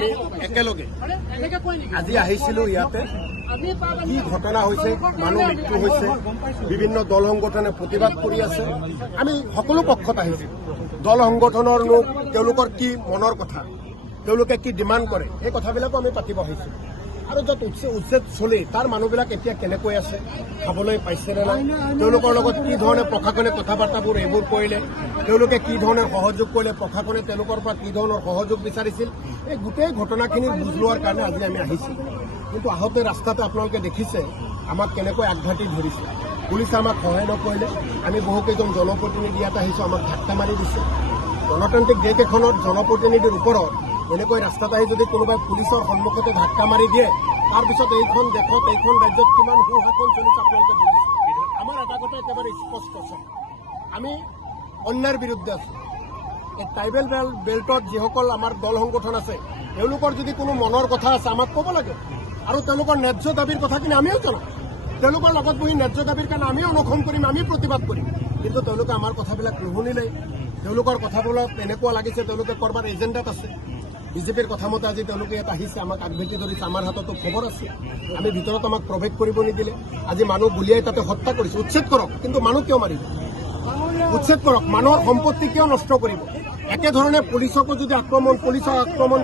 আমি একেলগে আজি আহিছিলোঁ ইয়াতে কি ঘটনা হৈছে, মানুহ মৃত্যু হৈছে, বিভিন্ন দল সংগঠনে প্ৰতিবাদ কৰি আছে। আমি সকলো পক্ষত আহিছোঁ। দল সংগঠনৰ লোক তেওঁলোকৰ কি মনৰ কথা, তেওঁলোকে কি ডিমাণ্ড কৰে, এই কথাবিলাকো আমি পাতিব আহিছোঁ। আৰু য'ত উচ্ছেদ চলে তাৰ মানুহবিলাক এতিয়া কেনেকৈ আছে, খাবলৈ পাইছেনে নাই, তেওঁলোকৰ লগত কি ধৰণে প্ৰশাসনে কথা বাৰ্তাবোৰ এইবোৰ কৰিলে, তেওঁলোকে কি ধৰণে সহযোগ কৰিলে, প্ৰশাসনে তেওঁলোকৰ পৰা কি ধৰণৰ সহযোগ বিচাৰিছিল, এই গোটেই ঘটনাখিনি বুজ লোৱাৰ কাৰণে আজি আমি আহিছোঁ। কিন্তু আহোঁতে ৰাস্তাতে আপোনালোকে দেখিছে আমাক কেনেকৈ আগভাতি ধৰিছে। পুলিচে আমাক সহায় নকৰিলে। আমি বহুকেইজন জনপ্ৰতিনিধি ইয়াত আহিছোঁ, আমাক ধাক্কা মাৰি দিছে। গণতান্ত্ৰিক দেশ এখনত জনপ্ৰতিনিধিৰ ওপৰত এনেকৈ ৰাস্তাত আহি যদি কোনোবাই পুলিচৰ সন্মুখতে ধাক্কা মাৰি দিয়ে, তাৰপিছত এইখন দেশত এইখন ৰাজ্যত কিমান সুশাসন চলিছে আপোনালোকে বুজিছে। আমাৰ এটা কথা একেবাৰে স্পষ্ট আছে, আমি অন্যায়ৰ বিৰুদ্ধে আছোঁ। এই ট্ৰাইবেল বেল্টত যিসকল আমাৰ দল সংগঠন আছে, তেওঁলোকৰ যদি কোনো মনৰ কথা আছে আমাক ক'ব লাগে, আৰু তেওঁলোকৰ ন্যায্য দাবীৰ কথাখিনি আমিও জনাম। তেওঁলোকৰ লগত বহি ন্যায্য দাবীৰ কাৰণে আমিও অনুসৰণ কৰিম, আমি প্ৰতিবাদ কৰিম। কিন্তু তেওঁলোকে আমাৰ কথাবিলাক নুশুনিলেই। তেওঁলোকৰ কথাবিলাক এনেকুৱা লাগিছে তেওঁলোকে কৰবাৰ এজেণ্ডাত আছে। বিজেপিৰ কথা মতে আজি তেওঁলোকে ইয়াত আহিছে, আমাক আগভেটি ধৰিছে। আমাৰ হাততো খবৰ আছে, আমি ভিতৰত আমাক প্ৰৱেশ কৰিব নিদিলে। আজি মানুহ গুলিয়াই তাতে হত্যা কৰিছে। উচ্ছেদ কৰক, কিন্তু মানুহ কিয় মাৰিব? উচ্ছেদ কৰক, মানুহৰ সম্পত্তি কিয় নষ্ট কৰিব? একেধৰণে পুলিচক আক্ৰমণ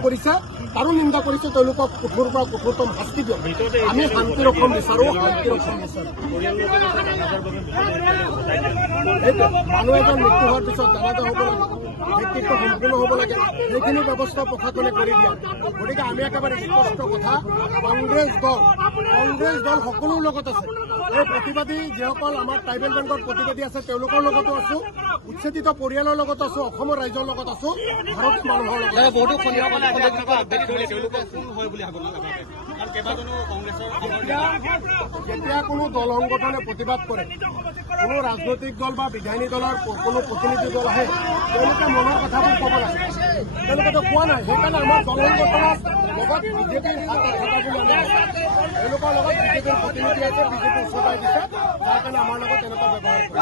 কৰিছে, তাৰো নিন্দা কৰিছে। তেওঁলোকক কঠোৰ পৰা কঠোৰতম শাস্তি দিয়ক। আমি শান্তিৰ অসম বিচাৰোঁ, শান্তিৰ অসম বিচাৰোঁ। মানুহ এজন মৃত্যু হোৱাৰ পিছত জানাজা হ'ব লাগে, ব্যক্তিত্ব সম্পূৰ্ণ হ'ব লাগে, সেইখিনি ব্যৱস্থা প্ৰশাসনে কৰি দিয়া। গতিকে আমি একেবাৰে স্পষ্ট কথা, কংগ্ৰেছ দল সকলোৰ লগত আছে। এই প্ৰতিবাদী যিসকল আমাৰ ট্ৰাইবেল বেংকৰ প্ৰতিবাদী আছে তেওঁলোকৰ লগতো আছোঁ, উচ্ছেদিত পৰিয়ালৰ লগত আছোঁ, অসমৰ ৰাইজৰ লগত আছোঁ, ভাৰতীয় মানুহৰ লগত। যেতিয়া কোনো দল সংগঠনে প্ৰতিবাদ কৰে, কোনো ৰাজনৈতিক দল বা বিধায়িনী দলৰ কোনো প্ৰতিনিধি দল আহে, তেওঁলোকে মনৰ কথাবোৰ ক'ব লাগে। তেওঁলোকেতো কোৱা নাই। সেইকাৰণে আমাৰ দল সংগঠনৰ লগত বিজেপিৰ তেওঁলোকৰ লগত বিজেপিৰ প্ৰতিনিধি আছে, বিজেপি উচতাই দিছে, যাৰ কাৰণে আমাৰ লগত এনেকুৱা ব্যৱহাৰ কৰে।